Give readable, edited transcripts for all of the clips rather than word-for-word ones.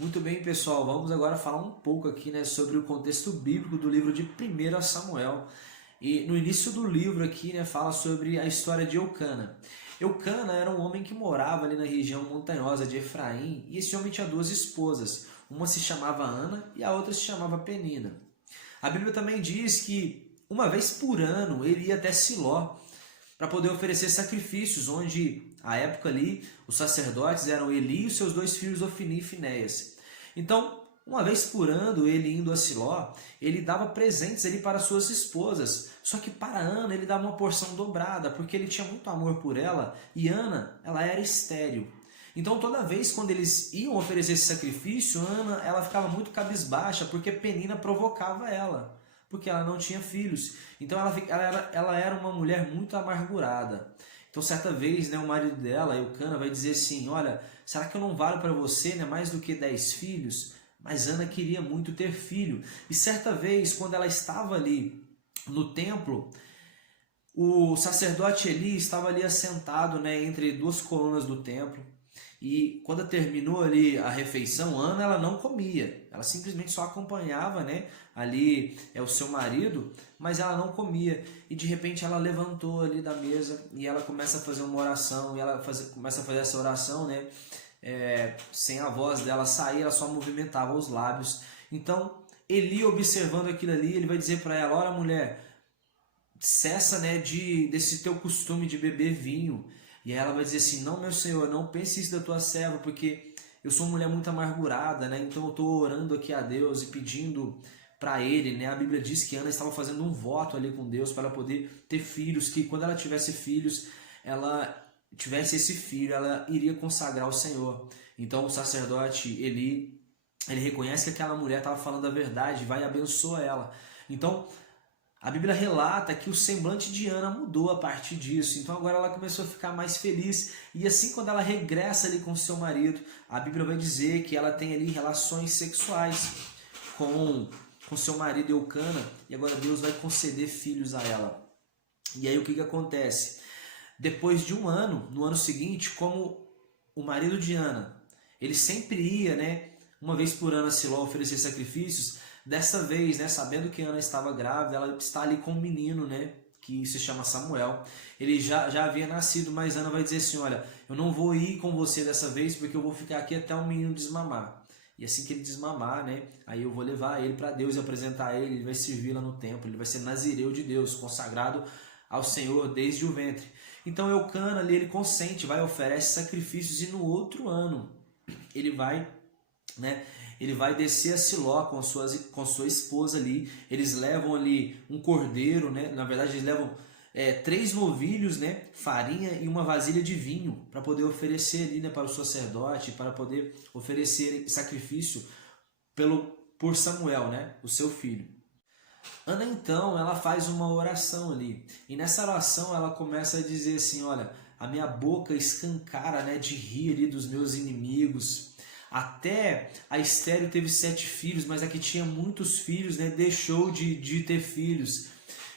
Muito bem, pessoal, vamos agora falar um pouco aqui, né, sobre o contexto bíblico do livro de 1 Samuel. E no início do livro aqui, né, fala sobre a história de Eucana. Eucana era um homem que morava ali na região montanhosa de Efraim, e esse homem tinha duas esposas. Uma se chamava Ana e a outra se chamava Penina. A Bíblia também diz que uma vez por ano ele ia até Siló para poder oferecer sacrifícios, onde, à época ali, os sacerdotes eram Eli e os seus dois filhos Ofni e Finéias. Então, uma vez por ano, ele indo a Siló, ele dava presentes ali para suas esposas. Só que para Ana ele dava uma porção dobrada, porque ele tinha muito amor por ela, e Ana, ela era estéril. Então toda vez quando eles iam oferecer esse sacrifício, Ana, ela ficava muito cabisbaixa, porque Penina provocava ela, porque ela não tinha filhos. Então ela era uma mulher muito amargurada. Então certa vez, né, o marido dela, Eucana, vai dizer assim: olha, será que eu não valho para você, né, mais do que 10 filhos? Mas Ana queria muito ter filho. E certa vez, quando ela estava ali no templo, o sacerdote Eli estava ali assentado, né, entre duas colunas do templo. E quando terminou ali a refeição, Ana, ela não comia. Ela simplesmente só acompanhava, né, ali o seu marido, mas ela não comia. E de repente ela levantou ali da mesa e ela começa a fazer uma oração. E ela começa a fazer essa oração, né, sem a voz dela sair, ela só movimentava os lábios. Então Eli, observando aquilo ali, ele vai dizer para ela: olha, mulher, cessa, né, desse teu costume de beber vinho. E aí ela vai dizer assim: não, meu Senhor, não pense isso da tua serva, porque eu sou uma mulher muito amargurada, né? Então eu estou orando aqui a Deus e pedindo para Ele, né? A Bíblia diz que Ana estava fazendo um voto ali com Deus para ela poder ter filhos, que quando ela tivesse filhos, ela tivesse esse filho, ela iria consagrar ao Senhor. Então o sacerdote Eli, ele reconhece que aquela mulher estava falando a verdade, vai e abençoa ela. Então a Bíblia relata que o semblante de Ana mudou a partir disso. Então agora ela começou a ficar mais feliz. E assim, quando ela regressa ali com seu marido, a Bíblia vai dizer que ela tem ali relações sexuais com seu marido Eucana. E agora Deus vai conceder filhos a ela. E aí o que acontece? Depois de um ano, no ano seguinte, como o marido de Ana, ele sempre ia, né, uma vez por ano a Siló oferecer sacrifícios. Dessa vez, né, sabendo que Ana estava grávida, ela está ali com um menino, né, que se chama Samuel. Ele já havia nascido, mas Ana vai dizer assim: olha, eu não vou ir com você dessa vez, porque eu vou ficar aqui até o menino desmamar. E assim que ele desmamar, né, aí eu vou levar ele para Deus e apresentar ele vai servir lá no templo, ele vai ser nazireu de Deus, consagrado ao Senhor desde o ventre. Então Eucana ali, ele consente, vai, oferece sacrifícios, e no outro ano ele vai, né, ele vai descer a Siló com sua esposa ali. Eles levam ali um cordeiro, né? Na verdade eles levam 3 novilhos, né, farinha e uma vasilha de vinho para poder oferecer ali, né, para o sacerdote, para poder oferecer sacrifício por Samuel, né, o seu filho. Ana então, ela faz uma oração ali, e nessa oração ela começa a dizer assim: olha, a minha boca escancara, né, de rir ali dos meus inimigos. Até a estéril teve 7 filhos, mas a que tinha muitos filhos, né, deixou de ter filhos.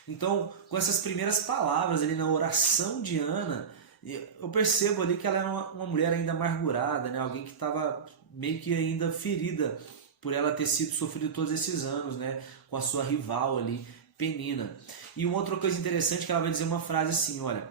Então, com essas primeiras palavras ali na oração de Ana, eu percebo ali que ela era uma mulher ainda amargurada, né, alguém que estava meio que ainda ferida por ela ter sido sofrido todos esses anos, né, com a sua rival ali, Penina. E uma outra coisa interessante, que ela vai dizer uma frase assim: olha,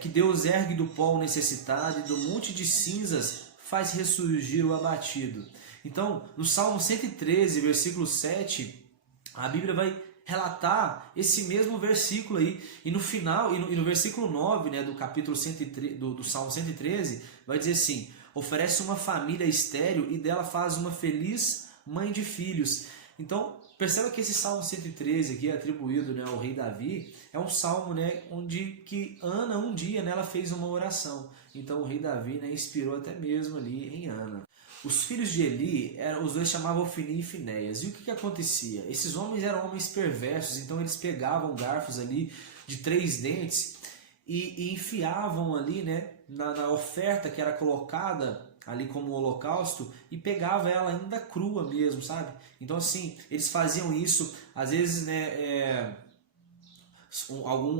que Deus ergue do pó o necessitado e do monte de cinzas faz ressurgir o abatido. Então, no Salmo 113, versículo 7, a Bíblia vai relatar esse mesmo versículo aí. E no final, e no versículo 9, né, do capítulo 103, do Salmo 113, vai dizer assim: oferece uma família estéril e dela faz uma feliz mãe de filhos. Então, perceba que esse Salmo 113 aqui, atribuído, né, ao rei Davi, é um salmo, né, onde que Ana um dia, né, ela fez uma oração. Então o rei Davi, né, inspirou até mesmo ali em Ana. Os filhos de Eli, os dois chamavam Ofni e Finéias. E o que acontecia? Esses homens eram homens perversos, então eles pegavam garfos ali de 3 dentes e enfiavam ali, né, na oferta que era colocada ali como holocausto, e pegava ela ainda crua mesmo, sabe? Então assim, eles faziam isso, às vezes, né,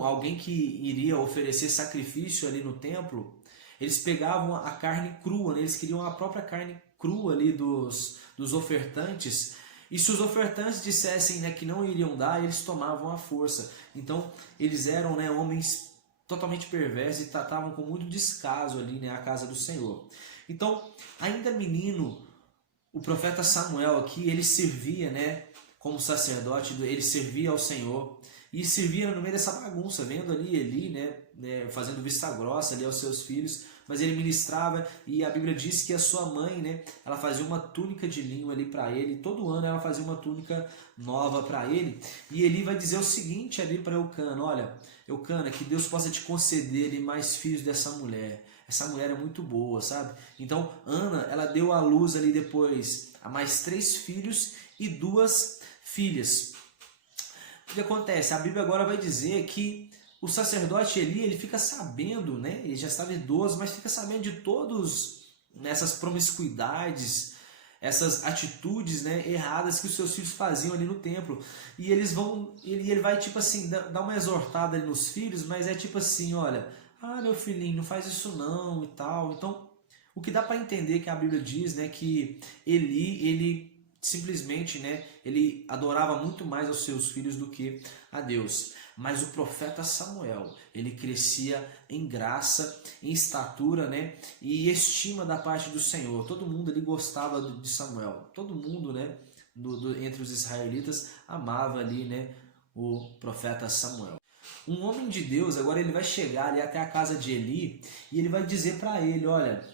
alguém que iria oferecer sacrifício ali no templo, eles pegavam a carne crua, né? Eles queriam a própria carne cru ali dos ofertantes. E se os ofertantes dissessem, né, que não iriam dar, eles tomavam à força. Então, eles eram, né, homens totalmente perversos e tratavam com muito descaso ali, né, a casa do Senhor. Então, ainda menino, o profeta Samuel aqui, ele servia, né, como sacerdote, ele servia ao Senhor e servia no meio dessa bagunça, vendo ali Eli, né, fazendo vista grossa ali aos seus filhos, mas ele ministrava, e a Bíblia diz que a sua mãe, né, ela fazia uma túnica de linho ali para ele, todo ano ela fazia uma túnica nova para ele, e Eli vai dizer o seguinte ali para Eucana: olha, Eucana, que Deus possa te conceder ali mais filhos dessa mulher. Essa mulher é muito boa, sabe? Então, Ana, ela deu à luz ali depois a mais 3 filhos e 2 filhas. O que acontece? A Bíblia agora vai dizer que o sacerdote Eli, ele fica sabendo, né? Ele já estava idoso, mas fica sabendo de todos essas promiscuidades, essas atitudes, né, erradas que os seus filhos faziam ali no templo. E ele vai tipo assim, dar uma exortada ali nos filhos, mas é tipo assim, olha, meu filhinho, não faz isso não e tal. Então, o que dá para entender que a Bíblia diz, né, que Eli, ele simplesmente, né, ele adorava muito mais aos seus filhos do que a Deus. Mas o profeta Samuel, ele crescia em graça, em estatura, né, e estima da parte do Senhor. Todo mundo ali gostava de Samuel. Todo mundo, né, entre os israelitas amava ali, né, o profeta Samuel. Um homem de Deus, agora ele vai chegar ali até a casa de Eli e ele vai dizer para ele: olha,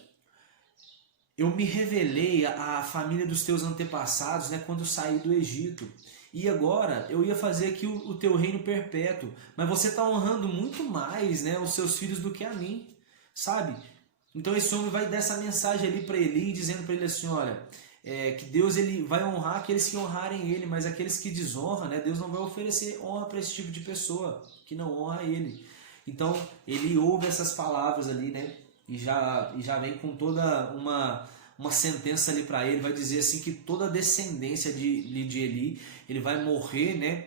eu me revelei à família dos teus antepassados, né, quando eu saí do Egito. E agora eu ia fazer aqui o teu reino perpétuo. Mas você está honrando muito mais, né, os seus filhos do que a mim, sabe? Então esse homem vai dar essa mensagem ali para Eli, dizendo para ele assim: olha, que Deus ele vai honrar aqueles que honrarem ele, mas aqueles que desonram, né, Deus não vai oferecer honra para esse tipo de pessoa que não honra ele. Então ele ouve essas palavras ali, né, e já vem com toda uma sentença ali para ele, vai dizer assim que toda a descendência de Eli, ele vai morrer, né,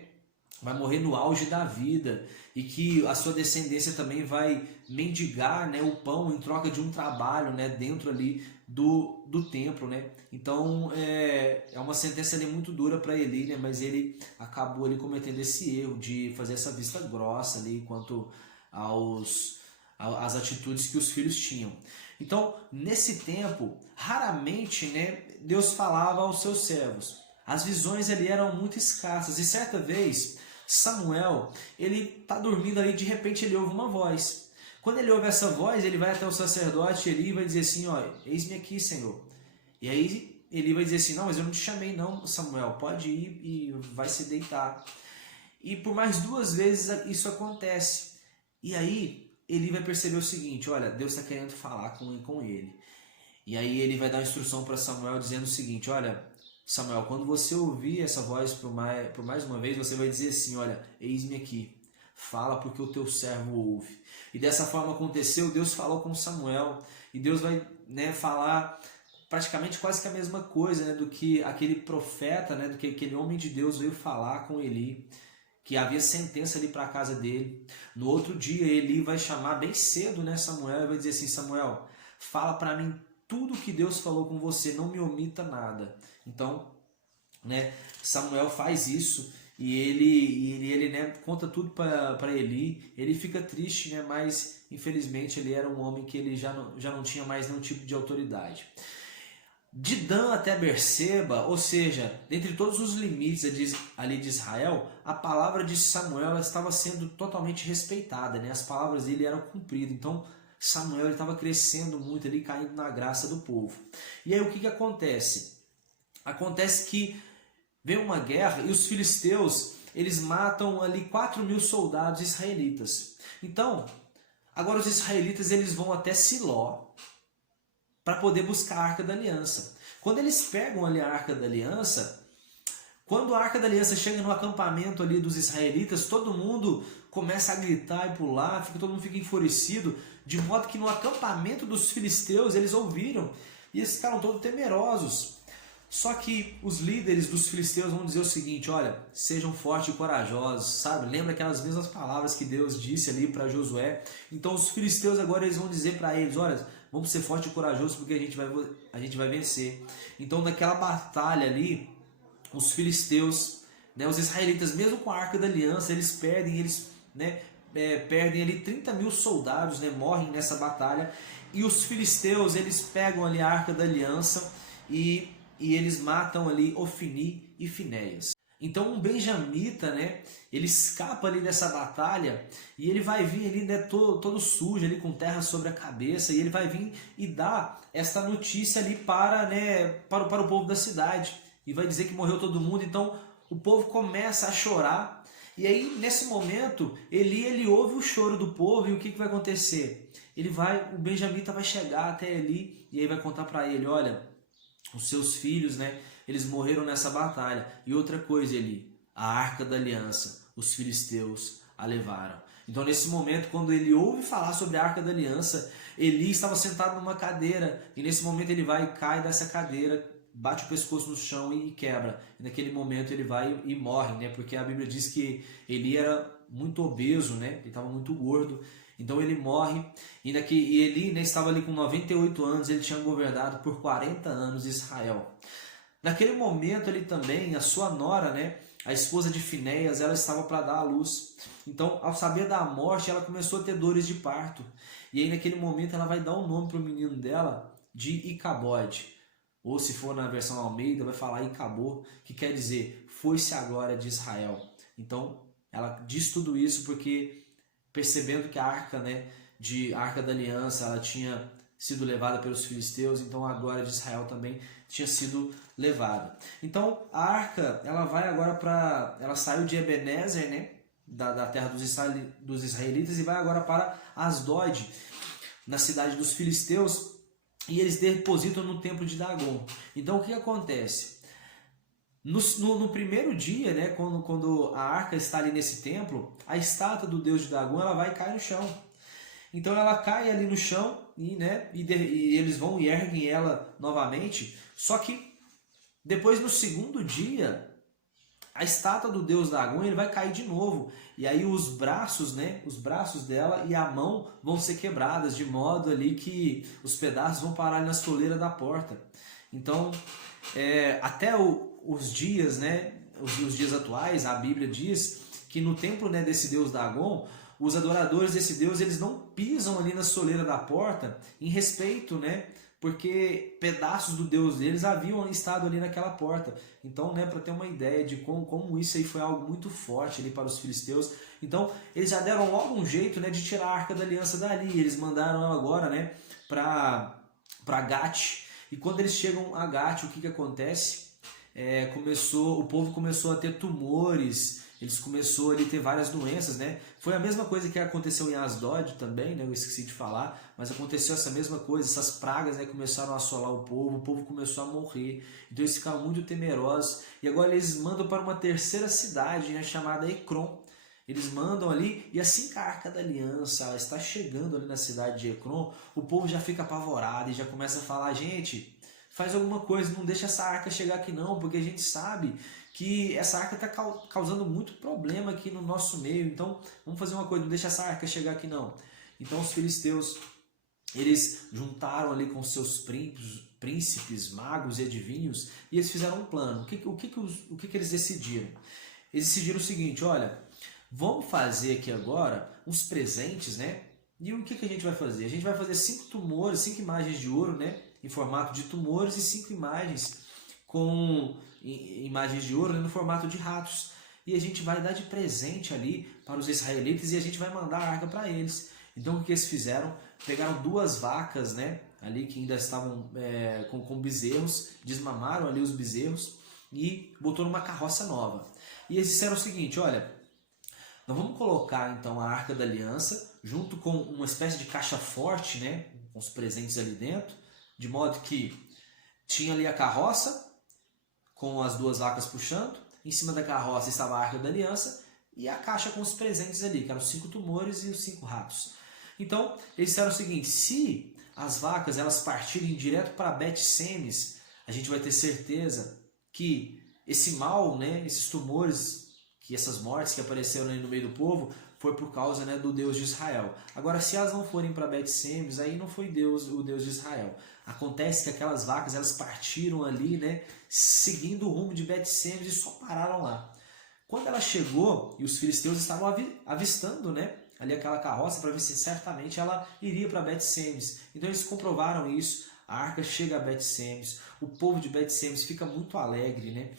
vai morrer no auge da vida, e que a sua descendência também vai mendigar, né, o pão em troca de um trabalho, né, dentro ali do templo, né. Então é uma sentença ali muito dura para Eli, né, mas ele acabou ali cometendo esse erro de fazer essa vista grossa ali quanto às atitudes que os filhos tinham. Então, nesse tempo, raramente, né, Deus falava aos seus servos. As visões ali eram muito escassas. E certa vez, Samuel, ele está dormindo ali, de repente ele ouve uma voz. Quando ele ouve essa voz, ele vai até o sacerdote Eli e vai dizer assim: ó, eis-me aqui, Senhor. E aí ele vai dizer assim: não, mas eu não te chamei não, Samuel, pode ir e vai se deitar. E por mais 2 vezes isso acontece. E aí Eli vai perceber o seguinte: olha, Deus está querendo falar com ele. E aí ele vai dar uma instrução para Samuel dizendo o seguinte: olha, Samuel, quando você ouvir essa voz por mais uma vez, você vai dizer assim: olha, eis-me aqui, fala porque o teu servo ouve. E dessa forma aconteceu, Deus falou com Samuel, e Deus vai, né, falar praticamente quase que a mesma coisa, né, do que aquele profeta, né, do que aquele homem de Deus veio falar com Eli, que havia sentença ali para a casa dele. No outro dia, Eli vai chamar bem cedo, né, Samuel, e vai dizer assim: Samuel, fala para mim tudo que Deus falou com você, não me omita nada. Então, né, Samuel faz isso, e ele né, conta tudo para Eli. Ele fica triste, né, mas infelizmente ele era um homem que ele já não tinha mais nenhum tipo de autoridade. De Dan até Berseba, ou seja, dentre todos os limites ali de Israel, a palavra de Samuel estava sendo totalmente respeitada, né? As palavras dele eram cumpridas. Então Samuel estava crescendo muito ali, caindo na graça do povo. E aí o que acontece? Acontece que vem uma guerra e os filisteus, eles matam ali 4.000 soldados israelitas. Então, agora os israelitas eles vão até Siló para poder buscar a Arca da Aliança. Quando eles pegam ali a Arca da Aliança, quando a Arca da Aliança chega no acampamento ali dos israelitas, todo mundo começa a gritar e pular, todo mundo fica enfurecido, de modo que no acampamento dos filisteus eles ouviram e eles ficaram todos temerosos. Só que os líderes dos filisteus vão dizer o seguinte: olha, sejam fortes e corajosos, sabe? Lembra aquelas mesmas palavras que Deus disse ali para Josué? Então os filisteus agora eles vão dizer para eles: olha, vamos ser forte e corajoso porque a gente vai vencer. Então naquela batalha ali, os filisteus, né, os israelitas, mesmo com a Arca da Aliança, perdem ali 30 mil soldados, né, morrem nessa batalha. E os filisteus, eles pegam ali a Arca da Aliança e eles matam ali Ofni e Finéias. Então um benjamita, né, ele escapa ali dessa batalha e ele vai vir ali, né, todo sujo ali com terra sobre a cabeça, e ele vai vir e dar esta notícia ali para o povo da cidade e vai dizer que morreu todo mundo. Então o povo começa a chorar, e aí nesse momento ele ouve o choro do povo, e o que vai acontecer? O benjamita vai chegar até Eli e aí vai contar para ele: olha, os seus filhos, né, eles morreram nessa batalha. E outra coisa, Eli, a Arca da Aliança, os filisteus a levaram. Então nesse momento, quando ele ouve falar sobre a Arca da Aliança, Eli estava sentado numa cadeira, e nesse momento ele vai e cai dessa cadeira, bate o pescoço no chão e quebra. E naquele momento ele vai e morre, né, porque a Bíblia diz que Eli era muito obeso, né, ele estava muito gordo. Então ele morre, e Eli, né, estava ali com 98 anos, ele tinha governado por 40 anos Israel. Naquele momento ali também, a sua nora, né, a esposa de Finéias, ela estava para dar à luz. Então, ao saber da morte, ela começou a ter dores de parto. E aí naquele momento ela vai dar um nome para o menino dela de Icabode. Ou se for na versão Almeida, vai falar Icabô, que quer dizer foi-se a glória de Israel. Então ela diz tudo isso porque, percebendo que a arca, né, a Arca da Aliança, ela tinha sido levada pelos filisteus, então a glória de Israel também tinha sido levada. Então a arca, ela vai agora ela saiu de Ebenezer, né, da terra dos israelitas, e vai agora para Asdod, na cidade dos filisteus, e eles depositam no templo de Dagon. Então o que acontece? No primeiro dia, né, quando a arca está ali nesse templo, a estátua do deus de Dagon, ela vai cair no chão. Então ela cai ali no chão e eles vão e erguem ela novamente. Só que depois, no segundo dia, a estátua do deus Dagon, ele vai cair de novo. E aí os braços dela e a mão vão ser quebradas, de modo ali que os pedaços vão parar ali na soleira da porta. Então, até os dias, né, os dias atuais, a Bíblia diz que no templo, né, desse deus Dagon, os adoradores desse deus, eles não pisam ali na soleira da porta em respeito, né, porque pedaços do deus deles haviam estado ali naquela porta. Então, né, para ter uma ideia de como isso aí foi algo muito forte ali para os filisteus. Então eles já deram logo um jeito, né, de tirar a Arca da Aliança dali. Eles mandaram ela agora, né, para Gate. E quando eles chegam a Gate, o que acontece? O povo começou a ter tumores, eles começaram ali a ter várias doenças, né? Foi a mesma coisa que aconteceu em Asdod também, né? Eu esqueci de falar, mas aconteceu essa mesma coisa, essas pragas, né, começaram a assolar o povo começou a morrer, então eles ficaram muito temerosos, e agora eles mandam para uma terceira cidade, né, chamada Ecrom. Eles mandam ali, e assim que a Arca da Aliança ela está chegando ali na cidade de Ecrom, o povo já fica apavorado e já começa a falar: gente, faz alguma coisa, não deixa essa arca chegar aqui não, porque a gente sabe que essa arca está causando muito problema aqui no nosso meio, então vamos fazer uma coisa, não deixa essa arca chegar aqui não. Então os filisteus, eles juntaram ali com seus príncipes, magos e adivinhos, e eles fizeram um plano. O que eles decidiram? Eles decidiram o seguinte: olha, vamos fazer aqui agora uns presentes, né? E o que a gente vai fazer? A gente vai fazer 5 imagens de ouro, né, em formato de tumores, e 5 imagens com imagens de ouro, né, no formato de ratos. E a gente vai dar de presente ali para os israelitas, e a gente vai mandar a arca para eles. Então o que eles fizeram? Pegaram 2 vacas, né, ali que ainda estavam com bezerros, desmamaram ali os bezerros e botou numa carroça nova. E eles disseram o seguinte: olha, nós vamos colocar então a Arca da Aliança junto com uma espécie de caixa forte, né, com os presentes ali dentro, de modo que tinha ali a carroça com as 2 vacas puxando, em cima da carroça estava a Arca da Aliança e a caixa com os presentes ali, que eram os 5 tumores e os 5 ratos. Então eles disseram o seguinte: se as vacas elas partirem direto para Bet-Semes, a gente vai ter certeza que esse mal, né, esses tumores, que essas mortes que apareceram ali no meio do povo, foi por causa, né, do Deus de Israel. Agora, se elas não forem para Bet-Semes, aí não foi Deus, o Deus de Israel. Acontece que aquelas vacas, elas partiram ali, né, seguindo o rumo de Bet-Semes e só pararam lá. Quando ela chegou e os filisteus estavam avistando, né, ali aquela carroça para ver se certamente ela iria para Bet-Semes. Então eles comprovaram isso. A arca chega a Bet-Semes. O povo de Bet-Semes fica muito alegre, né?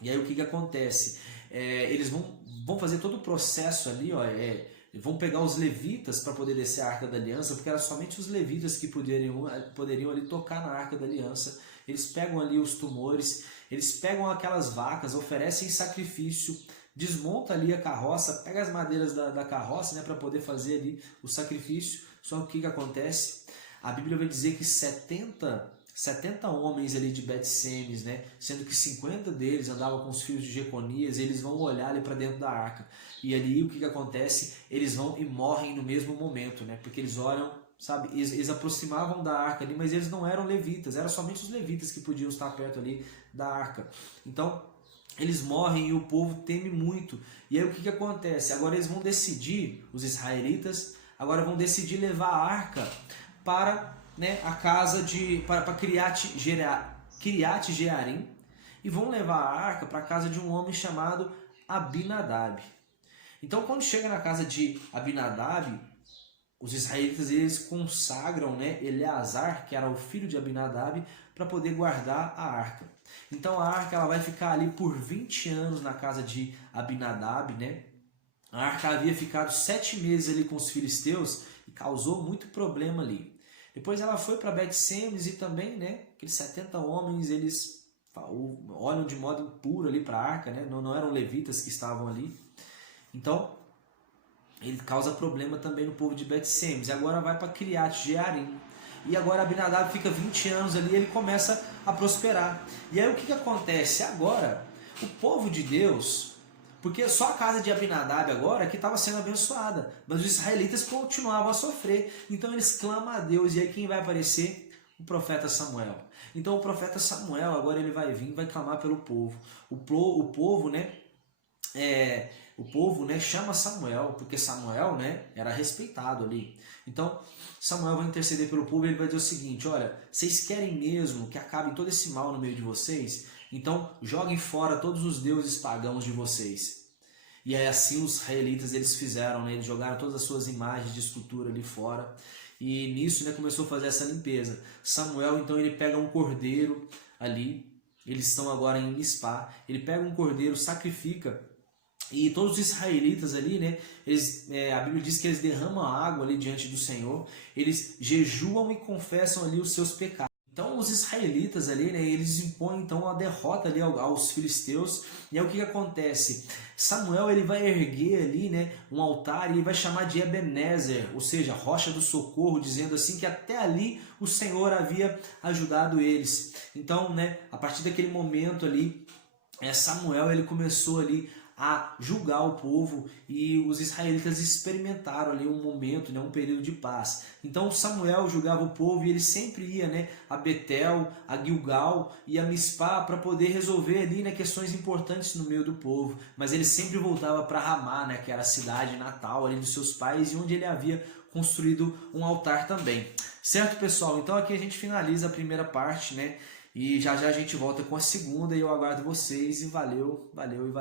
E aí o que acontece? Eles vão fazer todo o processo ali, ó, vão pegar os levitas para poder descer a Arca da Aliança, porque era somente os levitas que poderiam ali tocar na Arca da Aliança. Eles pegam ali os tumores, eles pegam aquelas vacas, oferecem sacrifício, desmonta ali a carroça, pega as madeiras da carroça, né, para poder fazer ali o sacrifício. Só que o que acontece? A Bíblia vai dizer que 70 homens ali de Bet-Semes, né? Sendo que 50 deles andavam com os filhos de Jeconias, eles vão olhar ali para dentro da arca. E ali o que acontece? Eles vão e morrem no mesmo momento, né? Porque eles olham, sabe? Eles aproximavam da arca ali, mas eles não eram levitas, eram somente os levitas que podiam estar perto ali da arca. Então, eles morrem e o povo teme muito. E aí o que acontece? Agora eles vão decidir, os israelitas, agora vão decidir levar a arca para, né, a casa para Kiriat Jearim, e vão levar a arca para a casa de um homem chamado Abinadab. Então, quando chega na casa de Abinadab, os israelitas eles consagram, né, Eleazar, que era o filho de Abinadab, para poder guardar a arca. Então a arca ela vai ficar ali por 20 anos na casa de Abinadab, né? A arca havia ficado 7 meses ali com os filisteus e causou muito problema ali. Depois ela foi para Bet-Semes e também, né, aqueles 70 homens, eles olham de modo impuro ali para a arca, né? Não eram levitas que estavam ali. Então, ele causa problema também no povo de Bet-Semes. E agora vai para Kiriat Jearim. E agora Abinadab fica 20 anos ali e ele começa a prosperar. E aí o que acontece? Agora, o povo de Deus, porque só a casa de Abinadab agora que estava sendo abençoada, mas os israelitas continuavam a sofrer. Então eles clamam a Deus. E aí quem vai aparecer? O profeta Samuel. Então o profeta Samuel agora ele vai vir, vai clamar pelo povo. O povo, né? O povo, né, chama Samuel, porque Samuel, né, era respeitado ali. Então, Samuel vai interceder pelo povo e ele vai dizer o seguinte: olha, vocês querem mesmo que acabe todo esse mal no meio de vocês? Então, joguem fora todos os deuses pagãos de vocês. E aí assim os israelitas eles fizeram, né, eles jogaram todas as suas imagens de escultura ali fora. E nisso, né, começou a fazer essa limpeza. Samuel, então, ele pega um cordeiro ali, eles estão agora em Mispá, ele pega um cordeiro, sacrifica. E todos os israelitas ali, né, a Bíblia diz que eles derramam água ali diante do Senhor, eles jejuam e confessam ali os seus pecados. Então os israelitas ali, né, eles impõem então a derrota ali aos filisteus. E aí o que acontece? Samuel ele vai erguer ali, né, um altar e vai chamar de Ebenezer, ou seja, rocha do socorro, dizendo assim que até ali o Senhor havia ajudado eles. Então, né, a partir daquele momento ali, Samuel ele começou ali a julgar o povo e os israelitas experimentaram ali um momento, né, um período de paz. Então Samuel julgava o povo e ele sempre ia, né, a Betel, a Gilgal e a Mispá para poder resolver ali, né, questões importantes no meio do povo. Mas ele sempre voltava para Ramá, né, que era a cidade natal ali dos seus pais e onde ele havia construído um altar também. Certo, pessoal? Então aqui a gente finaliza a primeira parte, né? E já já a gente volta com a segunda e eu aguardo vocês e valeu, valeu e valeu.